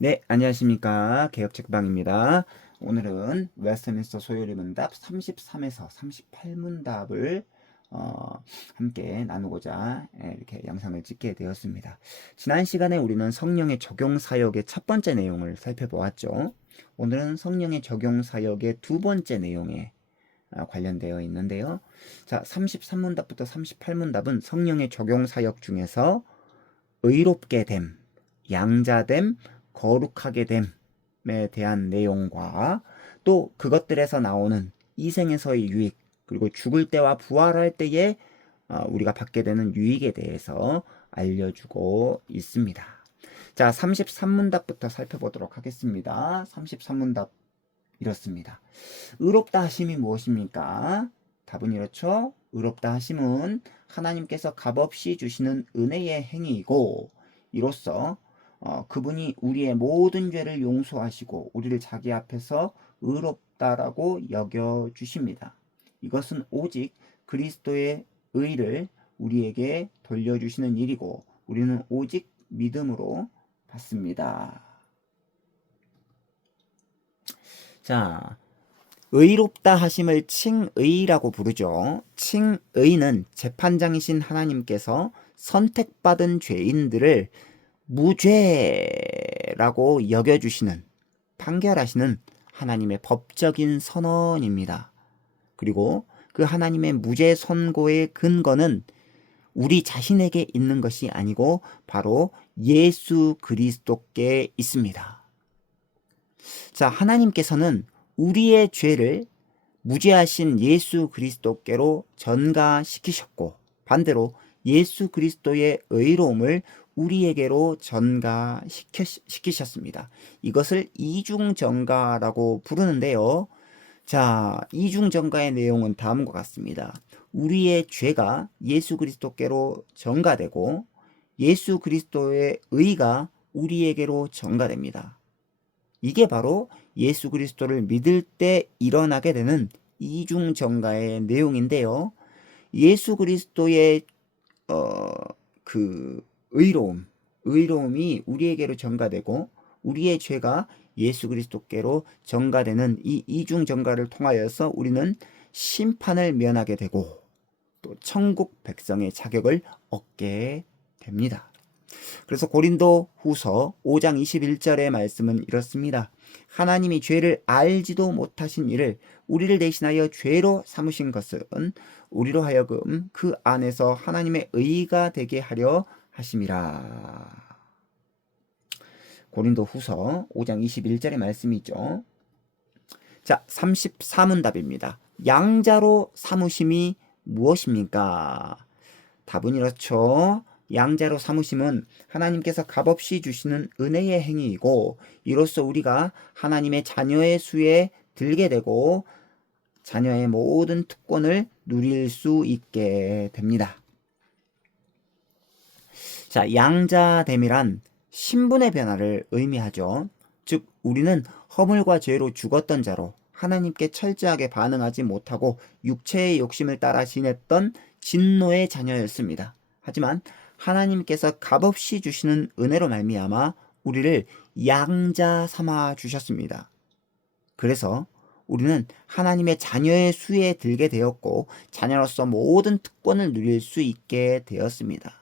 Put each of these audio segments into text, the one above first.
네, 안녕하십니까. 개혁책방입니다. 오늘은 웨스트민스터 소요리 문답 33에서 38문답을 함께 나누고자 이렇게 영상을 찍게 되었습니다. 지난 시간에 우리는 성령의 적용 사역의 첫 번째 내용을 살펴보았죠. 오늘은 성령의 적용 사역의 두 번째 내용에 관련되어 있는데요. 자, 33문답부터 38문답은 성령의 적용 사역 중에서 의롭게 됨, 양자됨, 거룩하게 됨에 대한 내용과 또 그것들에서 나오는 이생에서의 유익, 그리고 죽을 때와 부활할 때에 우리가 받게 되는 유익에 대해서 알려주고 있습니다. 자, 33문답부터 살펴보도록 하겠습니다. 33문답 이렇습니다. 의롭다 하심이 무엇입니까? 답은 이렇죠. 의롭다 하심은 하나님께서 값없이 주시는 은혜의 행위이고, 이로써 그분이 우리의 모든 죄를 용서하시고 우리를 자기 앞에서 의롭다라고 여겨 주십니다. 이것은 오직 그리스도의 의를 우리에게 돌려주시는 일이고, 우리는 오직 믿음으로 받습니다. 자, 의롭다 하심을 칭의라고 부르죠. 칭의는 재판장이신 하나님께서 선택받은 죄인들을 무죄라고 여겨주시는, 판결하시는 하나님의 법적인 선언입니다. 그리고 그 하나님의 무죄 선고의 근거는 우리 자신에게 있는 것이 아니고 바로 예수 그리스도께 있습니다. 자, 하나님께서는 우리의 죄를 무죄하신 예수 그리스도께로 전가시키셨고, 반대로 예수 그리스도의 의로움을 우리에게로 전가시키셨습니다. 이것을 이중전가라고 부르는데요. 자, 이중전가의 내용은 다음과 같습니다. 우리의 죄가 예수 그리스도께로 전가되고 예수 그리스도의 의가 우리에게로 전가됩니다. 이게 바로 예수 그리스도를 믿을 때 일어나게 되는 이중전가의 내용인데요. 예수 그리스도의 그 의로움이 우리에게로 전가되고 우리의 죄가 예수 그리스도께로 전가되는 이 이중전가를 통하여서 우리는 심판을 면하게 되고 또 천국 백성의 자격을 얻게 됩니다. 그래서 고린도 후서 5장 21절의 말씀은 이렇습니다. 하나님이 죄를 알지도 못하신 이를 우리를 대신하여 죄로 삼으신 것은 우리로 하여금 그 안에서 하나님의 의가 되게 하려 하심이라. 고린도 후서 5장 21절의 말씀이죠. 자, 34문답입니다. 양자로 삼으심이 무엇입니까? 답은 이렇죠. 양자로 삼으심은 하나님께서 값없이 주시는 은혜의 행위이고, 이로써 우리가 하나님의 자녀의 수에 들게 되고 자녀의 모든 특권을 누릴 수 있게 됩니다. 자, 양자됨이란 신분의 변화를 의미하죠. 즉, 우리는 허물과 죄로 죽었던 자로 하나님께 철저하게 반응하지 못하고 육체의 욕심을 따라 지냈던 진노의 자녀였습니다. 하지만 하나님께서 값없이 주시는 은혜로 말미암아 우리를 양자 삼아 주셨습니다. 그래서 우리는 하나님의 자녀의 수에 들게 되었고 자녀로서 모든 특권을 누릴 수 있게 되었습니다.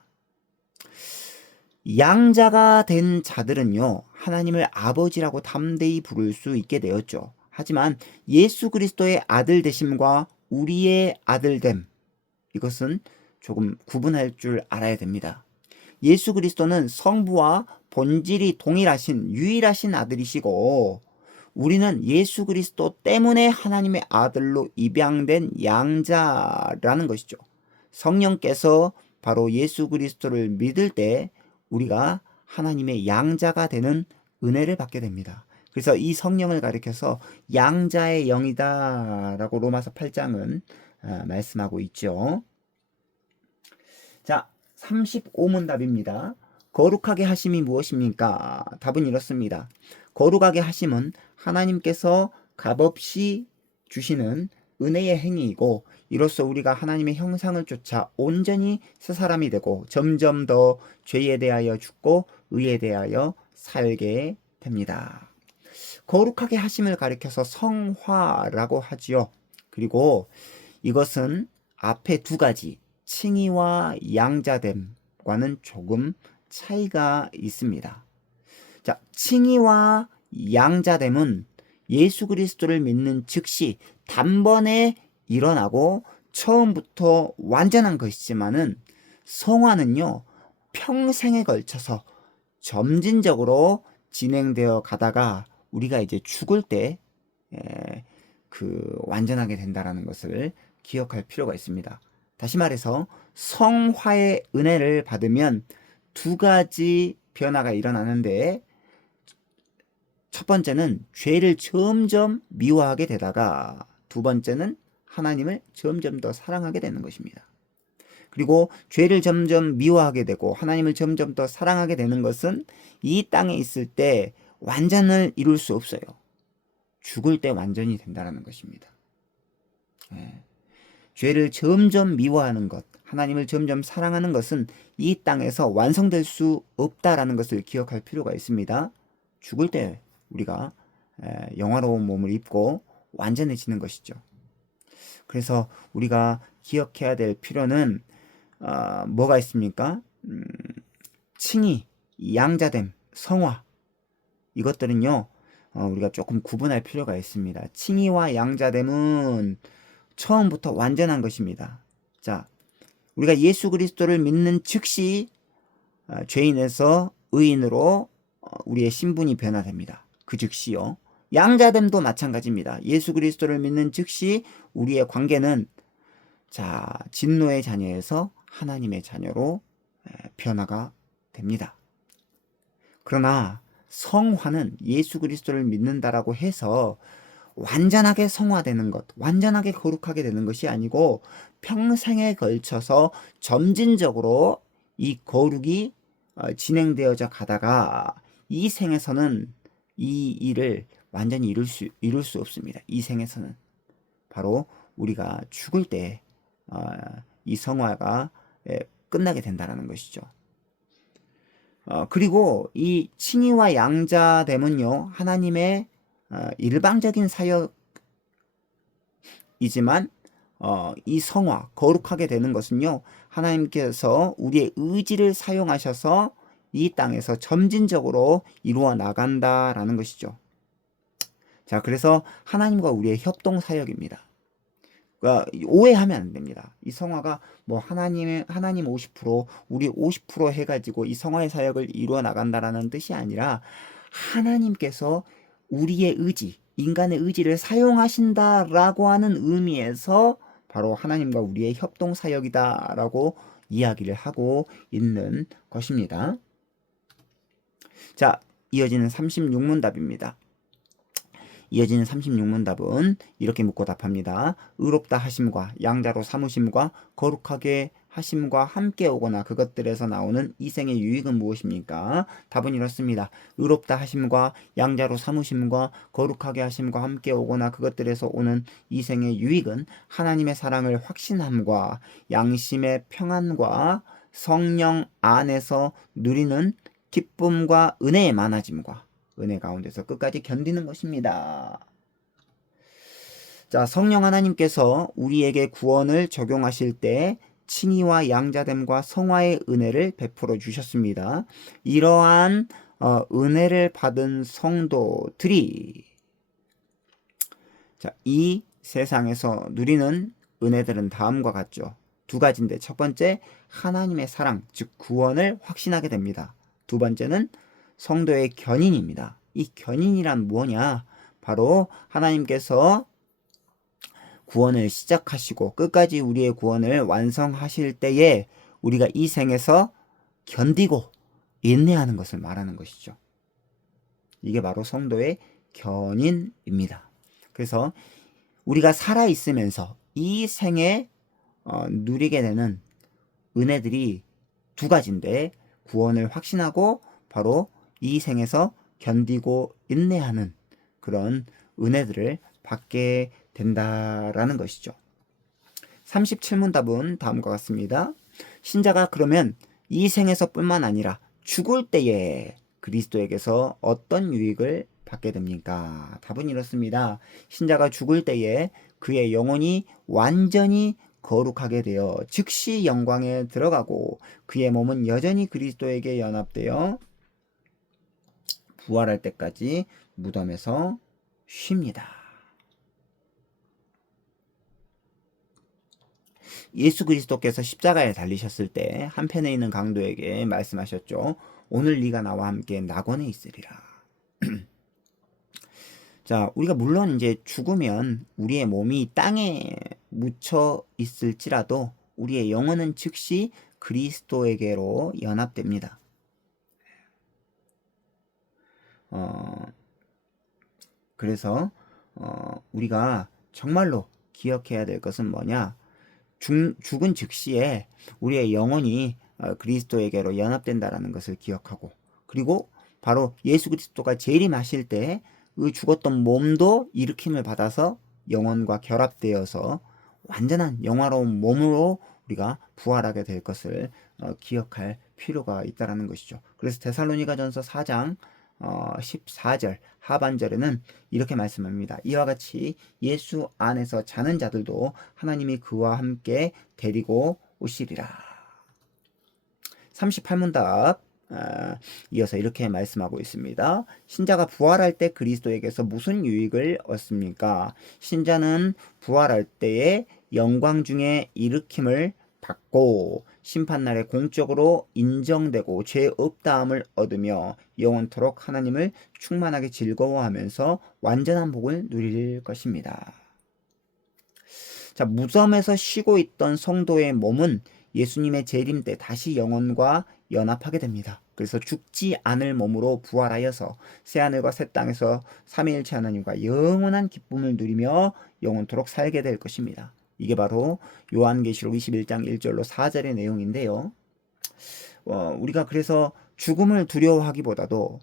양자가 된 자들은요, 하나님을 아버지라고 담대히 부를 수 있게 되었죠. 하지만 예수 그리스도의 아들 되심과 우리의 아들됨, 이것은 조금 구분할 줄 알아야 됩니다. 예수 그리스도는 성부와 본질이 동일하신 유일하신 아들이시고, 우리는 예수 그리스도 때문에 하나님의 아들로 입양된 양자라는 것이죠. 성령께서 바로 예수 그리스도를 믿을 때 우리가 하나님의 양자가 되는 은혜를 받게 됩니다. 그래서 이 성령을 가리켜서 양자의 영이다 라고 로마서 8장은 말씀하고 있죠. 자, 35문답입니다. 거룩하게 하심이 무엇입니까? 답은 이렇습니다. 거룩하게 하심은 하나님께서 값없이 주시는 은혜의 행위이고, 이로써 우리가 하나님의 형상을 쫓아 온전히 새 사람이 되고 점점 더 죄에 대하여 죽고 의에 대하여 살게 됩니다. 거룩하게 하심을 가리켜서 성화라고 하지요. 그리고 이것은 앞에 두 가지 칭의와 양자됨과는 조금 차이가 있습니다. 자, 칭의와 양자됨은 예수 그리스도를 믿는 즉시 단번에 일어나고 처음부터 완전한 것이지만은 성화는요, 평생에 걸쳐서 점진적으로 진행되어 가다가 우리가 이제 죽을 때 완전하게 된다라는 것을 기억할 필요가 있습니다. 다시 말해서 성화의 은혜를 받으면 두 가지 변화가 일어나는데, 첫 번째는 죄를 점점 미워하게 되다가 두 번째는 하나님을 점점 더 사랑하게 되는 것입니다. 그리고 죄를 점점 미워하게 되고 하나님을 점점 더 사랑하게 되는 것은 이 땅에 있을 때 완전을 이룰 수 없어요. 죽을 때 완전히 된다는 것입니다. 죄를 점점 미워하는 것, 하나님을 점점 사랑하는 것은 이 땅에서 완성될 수 없다라는 것을 기억할 필요가 있습니다. 죽을 때 우리가 영화로운 몸을 입고 완전해지는 것이죠. 그래서 우리가 기억해야 될 필요는 뭐가 있습니까? 칭의, 양자됨, 성화, 이것들은요 우리가 조금 구분할 필요가 있습니다. 칭의와 양자됨은 처음부터 완전한 것입니다. 자, 우리가 예수 그리스도를 믿는 즉시 죄인에서 의인으로 우리의 신분이 변화됩니다. 그 즉시요. 양자됨도 마찬가지입니다. 예수 그리스도를 믿는 즉시 우리의 관계는 진노의 자녀에서 하나님의 자녀로 변화가 됩니다. 그러나 성화는 예수 그리스도를 믿는다라고 해서 완전하게 성화되는 것, 완전하게 거룩하게 되는 것이 아니고 평생에 걸쳐서 점진적으로 이 거룩이 진행되어져 가다가 이 생에서는 이 일을 완전히 이룰 수 없습니다. 이 생에서는 바로 우리가 죽을 때 이 성화가 끝나게 된다는 것이죠. 그리고 이 칭의와 양자됨은요 하나님의 일방적인 사역이지만 이 성화, 거룩하게 되는 것은요 하나님께서 우리의 의지를 사용하셔서 이 땅에서 점진적으로 이루어 나간다라는 것이죠. 자, 그래서 하나님과 우리의 협동 사역입니다. 그러니까 오해하면 안 됩니다. 이 성화가 뭐 하나님 50%, 우리 50% 해가지고 이 성화의 사역을 이루어 나간다라는 뜻이 아니라 하나님께서 우리의 의지, 인간의 의지를 사용하신다라고 하는 의미에서 바로 하나님과 우리의 협동 사역이다라고 이야기를 하고 있는 것입니다. 자, 이어지는 36문답입니다. 이어지는 36문답은 이렇게 묻고 답합니다. 의롭다 하심과 양자로 삼으심과 거룩하게 하심과 함께 오거나 그것들에서 나오는 이생의 유익은 무엇입니까? 답은 이렇습니다. 의롭다 하심과 양자로 삼으심과 거룩하게 하심과 함께 오거나 그것들에서 오는 이생의 유익은 하나님의 사랑을 확신함과 양심의 평안과 성령 안에서 누리는 기쁨과 은혜의 많아짐과 은혜 가운데서 끝까지 견디는 것입니다. 자, 성령 하나님께서 우리에게 구원을 적용하실 때 칭의와 양자됨과 성화의 은혜를 베풀어 주셨습니다. 이러한 은혜를 받은 성도들이 이 세상에서 누리는 은혜들은 다음과 같죠. 두 가지인데 첫 번째 하나님의 사랑, 즉 구원을 확신하게 됩니다. 두 번째는 성도의 견인입니다. 이 견인이란 뭐냐? 바로 하나님께서 구원을 시작하시고 끝까지 우리의 구원을 완성하실 때에 우리가 이 생에서 견디고 인내하는 것을 말하는 것이죠. 이게 바로 성도의 견인입니다. 그래서 우리가 살아있으면서 이 생에 누리게 되는 은혜들이 두 가지인데 구원을 확신하고 바로 이 생에서 견디고 인내하는 그런 은혜들을 받게 된다라는 것이죠. 37문답은 다음과 같습니다. 신자가 그러면 이 생에서뿐만 아니라 죽을 때에 그리스도에게서 어떤 유익을 받게 됩니까? 답은 이렇습니다. 신자가 죽을 때에 그의 영혼이 완전히 거룩하게 되어 즉시 영광에 들어가고 그의 몸은 여전히 그리스도에게 연합되어 부활할 때까지 무덤에서 쉽니다. 예수 그리스도께서 십자가에 달리셨을 때 한편에 있는 강도에게 말씀하셨죠. 오늘 네가 나와 함께 낙원에 있으리라. 자, 우리가 물론 이제 죽으면 우리의 몸이 땅에 묻혀 있을지라도 우리의 영혼은 즉시 그리스도에게로 연합됩니다. 그래서 우리가 정말로 기억해야 될 것은 뭐냐? 죽은 즉시에 우리의 영혼이 그리스도에게로 연합된다라는 것을 기억하고, 그리고 바로 예수 그리스도가 재림하실 때 그 죽었던 몸도 일으킴을 받아서 영혼과 결합되어서 완전한 영화로운 몸으로 우리가 부활하게 될 것을 기억할 필요가 있다라는 것이죠. 그래서 데살로니가전서 4장 14절 하반절에는 이렇게 말씀합니다. 이와 같이 예수 안에서 자는 자들도 하나님이 그와 함께 데리고 오시리라. 38문답 이어서 이렇게 말씀하고 있습니다. 신자가 부활할 때 그리스도에게서 무슨 유익을 얻습니까? 신자는 부활할 때에 영광 중에 일으킴을 받고 심판날에 공적으로 인정되고 죄 없다함을 얻으며 영원토록 하나님을 충만하게 즐거워하면서 완전한 복을 누릴 것입니다. 자, 무덤에서 쉬고 있던 성도의 몸은 예수님의 재림 때 다시 영혼과 연합하게 됩니다. 그래서 죽지 않을 몸으로 부활하여서 새하늘과 새 땅에서 삼위일체 하나님과 영원한 기쁨을 누리며 영원토록 살게 될 것입니다. 이게 바로 요한계시록 21장 1절로 4절의 내용인데요. 우리가 그래서 죽음을 두려워하기보다도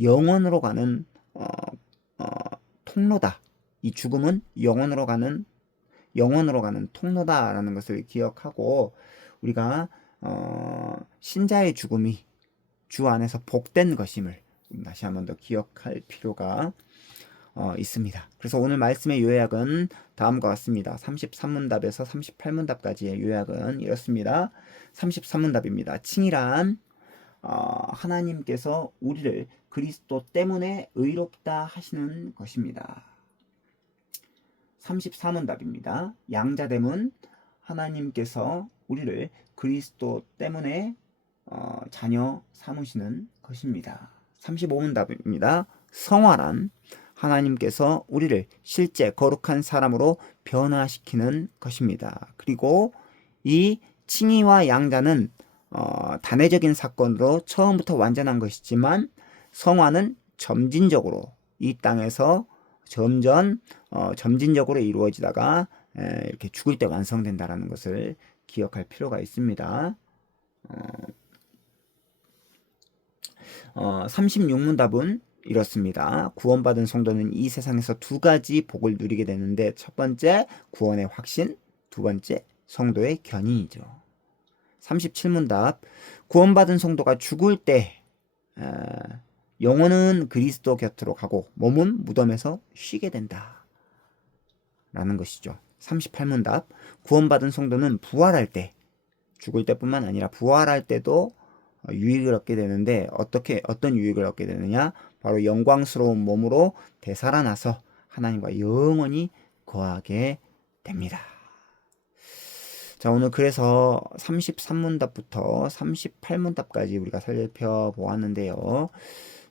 영원으로 가는 통로다. 이 죽음은 영원으로 가는 통로다라는 것을 기억하고 우리가 신자의 죽음이 주 안에서 복된 것임을 다시 한번 더 기억할 필요가 있습니다. 그래서 오늘 말씀의 요약은 다음과 같습니다. 33문답에서 38문답까지의 요약은 이렇습니다. 33문답입니다. 칭의란 하나님께서 우리를 그리스도 때문에 의롭다 하시는 것입니다. 34문답입니다. 양자됨은 하나님께서 우리를 그리스도 때문에 자녀 삼으시는 것입니다. 35문답입니다. 성화란 하나님께서 우리를 실제 거룩한 사람으로 변화시키는 것입니다. 그리고 이 칭의와 양자는 단회적인 사건으로 처음부터 완전한 것이지만 성화는 점진적으로 이 땅에서 점진적으로 이루어지다가 이렇게 죽을 때 완성된다라는 것을 기억할 필요가 있습니다. 36문답은 이렇습니다. 구원받은 성도는 이 세상에서 두 가지 복을 누리게 되는데 첫 번째 구원의 확신, 두 번째 성도의 견인이죠. 37문답 구원받은 성도가 죽을 때 영혼은 그리스도 곁으로 가고 몸은 무덤에서 쉬게 된다 라는 것이죠. 38문답 구원받은 성도는 부활할 때 죽을 때뿐만 아니라 부활할 때도 유익을 얻게 되는데 어떤 유익을 얻게 되느냐? 바로 영광스러운 몸으로 되살아나서 하나님과 영원히 거하게 됩니다. 자, 오늘 그래서 33문답부터 38문답까지 우리가 살펴보았는데요.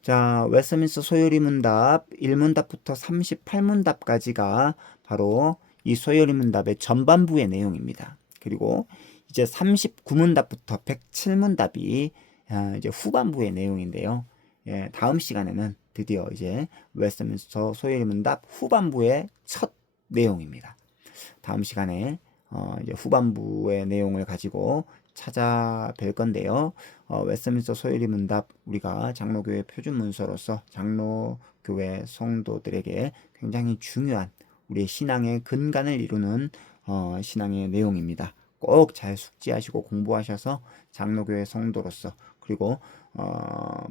자, 웨스트민스터 소요리 문답 1문답부터 38문답까지가 바로 이 소요리 문답의 전반부의 내용입니다. 그리고 이제 39문답부터 107문답이 이제 후반부의 내용인데요. 예, 다음 시간에는 드디어 이제 웨스트민스터 소요리 문답 후반부의 첫 내용입니다. 다음 시간에 이제 후반부의 내용을 가지고 찾아뵐 건데요. 웨스트민스터 소요리 문답 우리가 장로교회 표준 문서로서 장로교회 성도들에게 굉장히 중요한 우리의 신앙의 근간을 이루는 신앙의 내용입니다. 꼭 잘 숙지하시고 공부하셔서 장로교회 성도로서 그리고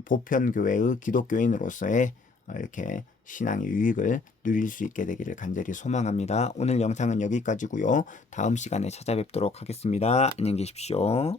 보편교회의 기독교인으로서의 이렇게 신앙의 유익을 누릴 수 있게 되기를 간절히 소망합니다. 오늘 영상은 여기까지고요. 다음 시간에 찾아뵙도록 하겠습니다. 안녕히 계십시오.